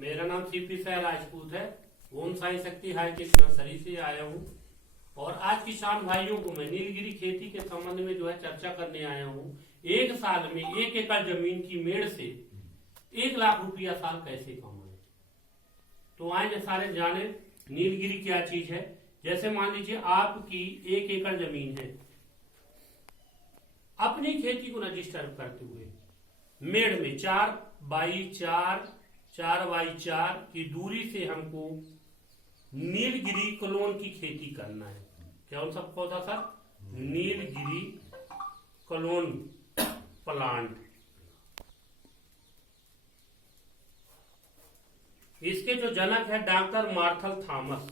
मेरा नाम सीपी सह राजपूत है। ओम साई शक्ति हाई टेक नर्सरी से आया हूँ और आज किसान भाइयों को मैं नीलगिरी खेती के संबंध में जो है चर्चा करने आया हूँ। एक साल में 1 एकड़ जमीन की मेड़ से 1 लाख रुपया साल कैसे कमाए। तो आए सारे जाने नीलगिरी क्या चीज है। जैसे मान लीजिए आपकी 1 एकड़ जमीन है, अपनी खेती को न डिस्टर्ब करते हुए मेड़ में 4x4 की दूरी से हमको नीलगिरी क्लोन की खेती करना है। क्या उन सब पौधा सर? Nilgiri clone plant. इसके जो जनक है डॉक्टर मार्थल थॉमस।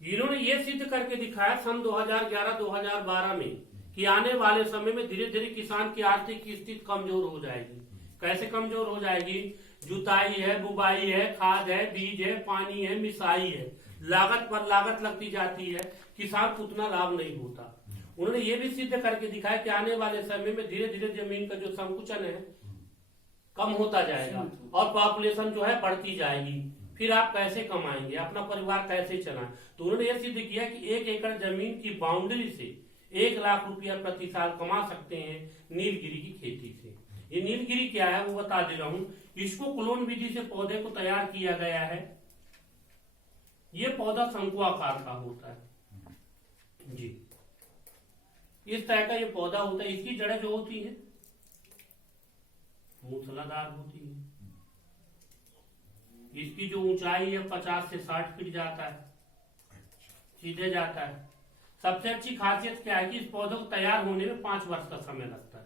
इन्होंने ये सिद्ध करके दिखाया सन 2011-2012 में कि आने वाले समय में धीरे धीरे किसान की आर्थिक स्थिति कमजोर हो जाएगी। कैसे कमजोर हो जाएगी? जुताई है, बुवाई है, खाद है, बीज है, पानी है, मिसाई है, लागत पर लागत लगती जाती है, किसान को उतना लाभ नहीं होता। उन्होंने ये भी सिद्ध करके दिखाया कि आने वाले समय में धीरे धीरे जमीन का जो संकुचन है कम होता जाएगा और पॉपुलेशन जो है बढ़ती जाएगी। फिर आप कैसे कमाएंगे, अपना परिवार कैसे चलाएं? तो उन्होंने यह सिद्ध किया कि 1 एकड़ जमीन की बाउंड्री से 1 लाख रुपया प्रति साल कमा सकते हैं नीलगिरी की खेती से। ये नीलगिरी क्या है वो बता दे रहा हूं। इसको क्लोन विधि से पौधे को तैयार किया गया है। ये पौधा शंकु आकार का होता है जी, इस तरह का ये पौधा होता है। इसकी जड़ें जो होती है मूसलाधार होती है। इसकी जो ऊंचाई है 50 से 60 फीट जाता है, सीधे जाता है। सबसे अच्छी खासियत क्या है कि इस पौधे को तैयार होने में 5 वर्ष का समय लगता है।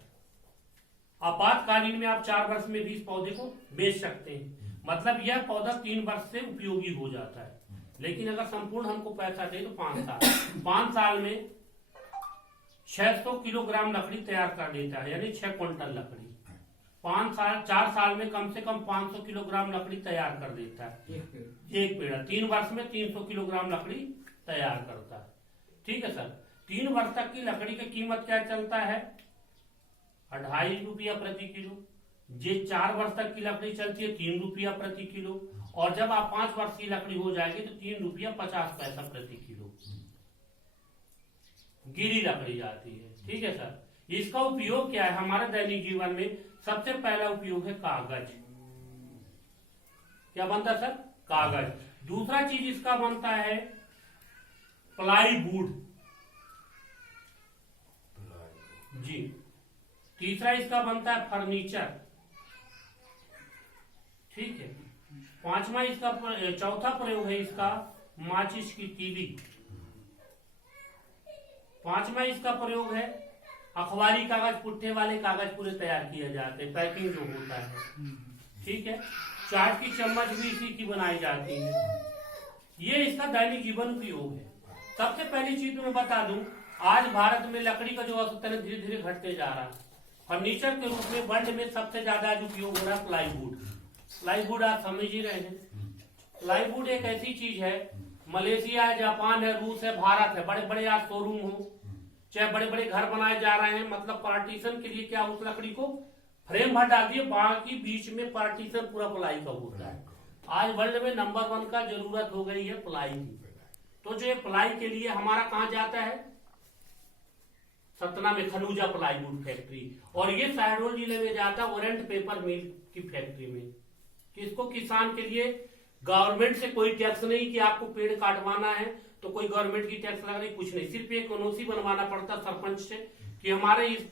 आपातकालीन में आप 4 वर्ष में भी इस पौधे को बेच सकते हैं। मतलब यह पौधा 3 वर्ष से उपयोगी हो जाता है। लेकिन अगर संपूर्ण हमको पैसा दे तो 5 साल 5 साल में 600 किलोग्राम लकड़ी तैयार कर देता है, यानी 6 क्विंटल लकड़ी। 4 साल में कम से कम 500 किलोग्राम लकड़ी तैयार कर देता है एक पेड़। 3 वर्ष में 300 किलोग्राम लकड़ी तैयार करता है। ठीक है सर। 3 वर्ष तक की लकड़ी की कीमत क्या चलता है? 2.5 रुपया प्रति किलो। जे 4 वर्ष तक की लकड़ी चलती है 3 रुपया प्रति किलो। और जब आप 5 वर्ष की लकड़ी हो जाएगी तो 3 रुपया 50 पैसा प्रति किलो गिरी लकड़ी जाती है। ठीक है सर। इसका उपयोग क्या है हमारे दैनिक जीवन में? सबसे पहला उपयोग है कागज। क्या बनता है सर? कागज। दूसरा चीज इसका बनता है प्लाईवुड जी। तीसरा इसका बनता है फर्नीचर। ठीक है। चौथा प्रयोग है इसका माचिस की तीली। 5वां इसका प्रयोग है अखबारी कागज, पुट्ठे वाले कागज पूरे तैयार किए जाते हैं, पैकिंग जो होता है। ठीक है। चाट की चम्मच भी इसी की बनाई जाती है। ये इसका दैनिक जीवन उपयोग है। सबसे पहली चीज तो मैं बता दूं, आज भारत में लकड़ी का जो औसत है धीरे धीरे घटते जा रहा है। फर्नीचर के रूप में वर्ल्ड में सबसे ज्यादा आज उपयोग हो रहा है प्लाईवुड। प्लाईवुड आप समझ ही रहे हैं। प्लाईवुड एक ऐसी चीज है, मलेशिया है, जापान है, रूस है, भारत है, बड़े बड़े आज शोरूम हो, चाहे बड़े बड़े घर बनाए जा रहे हैं। मतलब पार्टीशन के लिए क्या उस लकड़ी को फ्रेम भर डाल दिए, बाकी बीच में पार्टीशन पूरा प्लाई का होता है। आज वर्ल्ड में नंबर 1 का जरूरत हो गई है प्लाई की। तो जो प्लाई के लिए हमारा कहाँ जाता है? सतना में खनूजा प्लाईवुड फैक्ट्री। और ये शहडोल जिले में जाता है ओरेंट पेपर मिल की फैक्ट्री में। किसको? किसान के लिए। गवर्नमेंट से कोई टैक्स नहीं कि आपको पेड़ काटवाना है तो कोई गवर्नमेंट की टैक्स लग रही, कुछ नहीं। सिर्फ एक एनओसी बनवाना पड़ता सरपंच से कि हमारे इस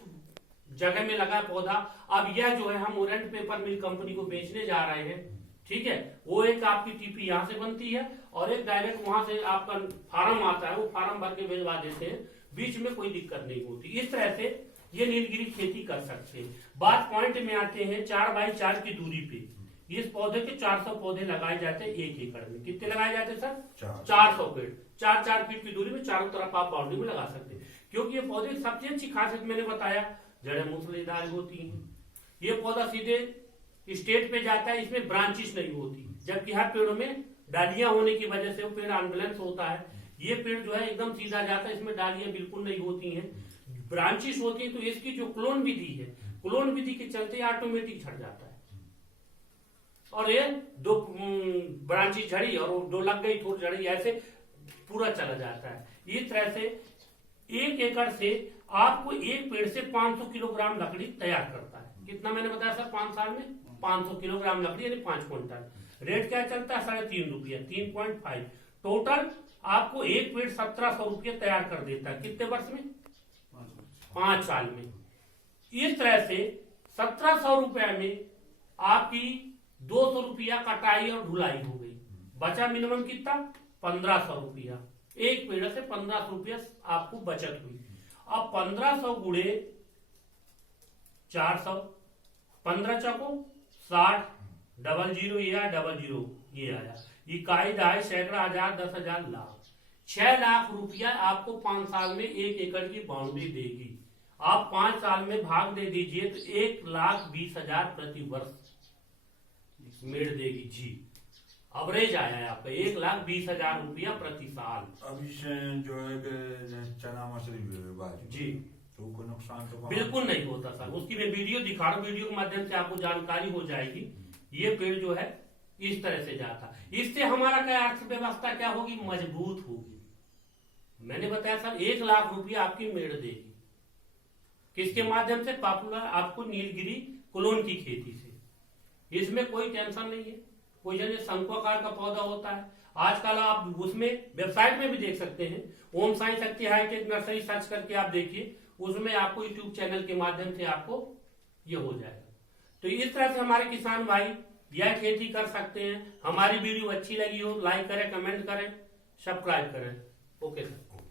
जगह में लगा पौधा। अब यह जो है हम ओरेंट पेपर मिल कंपनी को बेचने जा रहे हैं। ठीक है। वो एक आपकी टीपी यहाँ से बनती है और एक डायरेक्ट वहां से आपका फार्म आता है, वो फार्म भर के भेजवा देते हैं। बीच में कोई दिक्कत नहीं होती। इस तरह से ये नीलगिरी खेती कर सकते हैं। बात पॉइंट में आते हैं। 4x4 की दूरी पे इस पौधे के 400 पौधे लगाए जाते हैं 1 एकड़ में। कितने लगाए जाते हैं सर? 400 पेड़। 4-4 फीट की दूरी में चारों तरफ आप बाउंड्री में लगा सकते हैं। क्योंकि ये पौधे की सबसे अच्छी खासियत मैंने बताया, जड़ें मूसलाधार होती हैं। ये पौधा सीधे स्टेट पे जाता है, इसमें ब्रांचेस नहीं होती। जबकि हर पेड़ों में डालियां होने की वजह से वो पेड़ अनबैलेंस होता है। ये पेड़ जो है एकदम सीधा जाता है, इसमें डालियां बिल्कुल नहीं होती हैं, ब्रांचेस होती है। तो इसकी जो क्लोन विधि है क्लोन विधि के चलते ऑटोमेटिक झड़ जाता है। और ये 2 ब्रांची झड़ी और 2 लग गई, थोड़ी झड़ी, ऐसे पूरा चला जाता है। इस तरह से 1 एकड़ से आपको एक पेड़ से 500 किलोग्राम लकड़ी तैयार करता है। कितना मैंने बताया सर, 5 साल में 500 किलोग्राम लकड़ी यानी 5 क्विंटल। रेट क्या चलता है, 3.5 रुपया, 3.5। टोटल आपको एक पेड़ 1700 रुपये तैयार कर देता है। कितने वर्ष में, 5 साल में। इस तरह से 1700 रुपया में आपकी 200 रुपया कटाई और ढुलाई हो गई। बचा मिनिमम कितना, 1500 रुपया। एक पेड़ से 1500 रुपया आपको बचत हुई। अब 1500 गुणे 400, 15 चौको 60, 00 ये आया, 00 ये आया। इकाई, दहाई, सैकड़ा, हजार, 10,000, लाख। 6 लाख रुपया आपको 5 साल में 1 एकड़ की बाउंड्री देगी। आप 5 साल में भाग दे दीजिए तो 1,20,000 प्रति वर्ष मेड़ देगी जी। अवरेज आया है आपका 1,20,000 रुपया प्रति साल। अभी जो है चना मसूरी जी, तो कोई नुकसान तो बिल्कुल नहीं होता सर। उसकी मैं वीडियो दिखा रहा हूँ, वीडियो के माध्यम से आपको जानकारी हो जाएगी। ये पेड़ जो है इस तरह से जाता, इससे हमारा क्या अर्थव्यवस्था क्या होगी, मजबूत होगी। मैंने बताया सर 1 लाख रुपया आपकी मेड़ देगी। किसके माध्यम से, पॉपुलर आपको नीलगिरी क्लोन की खेती से। इसमें कोई टेंशन नहीं है। कोई जैसे शंकुआकार का पौधा होता है, आजकल आप उसमें वेबसाइट में भी देख सकते हैं, ओम साई शक्ति हाईटेक नर्सरी सर्च करके आप देखिए, उसमें आपको यूट्यूब चैनल के माध्यम से आपको ये हो जाएगा। तो इस तरह से हमारे किसान भाई यह खेती कर सकते हैं। हमारी वीडियो अच्छी लगी हो, लाइक करें, कमेंट करें, सब्सक्राइब करें। Okay sir.